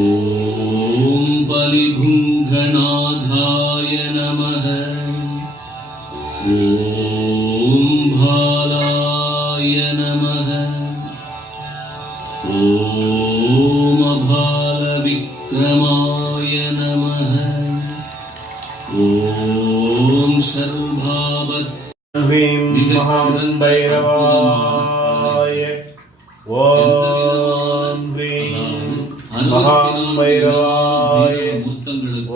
ஓம் பலிபுங்கநாதாய நமः. ஓம் பாலாய நமः. ஓம் அபால விக்ரமாய நமः. ஓம் சர்வாபத் மகாம்பைரவாய ஓம் ஹ்ரீம் மகாம்பைரவாய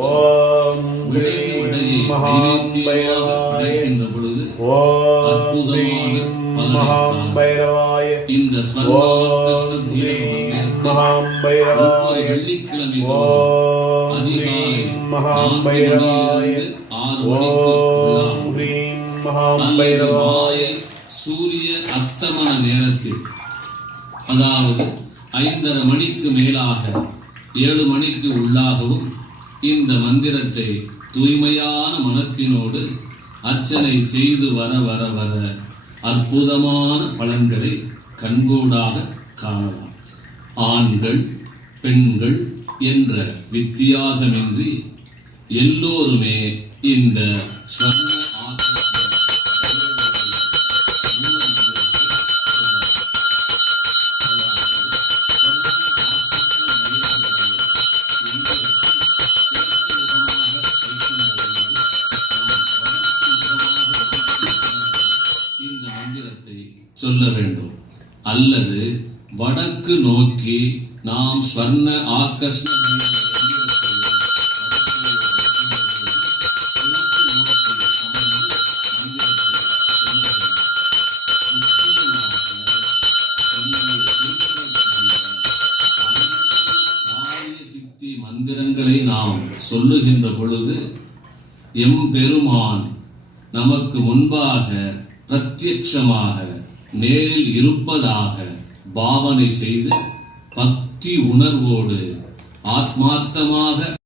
ஓம் ஹ்ரீம் மகாம்பைரவாய ஓம் ஹ்ரீம் மகாம்பைரவாய இந்த மகாம்பைரவாய வெள்ளிக்கிழமை ஓம் ஹ்ரீம் மகாம்பைரவாய ஓம் ஹ்ரீம் மகாம்பைரவாய சூரிய அஸ்தமன நேரத்தில், அதாவது 5:30 மணிக்கு மேலாக 7 மணிக்கு உள்ளாகவும் இந்த மந்திரத்தை தூய்மையான மனத்தினோடு அர்ச்சனை செய்து வர வர வர அற்புதமான பலன்களை கண்கூடாக காணலாம். ஆண்கள் பெண்கள் என்ற வித்தியாசமின்றி எல்லோருமே இந்த ஸ்வர்ண இந்த மந்திரத்தை சொல்ல வேண்டும். அல்லது வடக்கு நோக்கி நாம் ஸ்வர்ண ஆகர்ஷ்ண மந்திரங்களை நாம் சொல்லுகின்ற பொழுது எம்பெருமான் நமக்கு முன்பாக பிரத்யட்சமாக நேரில் இருப்பதாக பாவனை செய்து பக்தி உணர்வோடு ஆத்மார்த்தமாக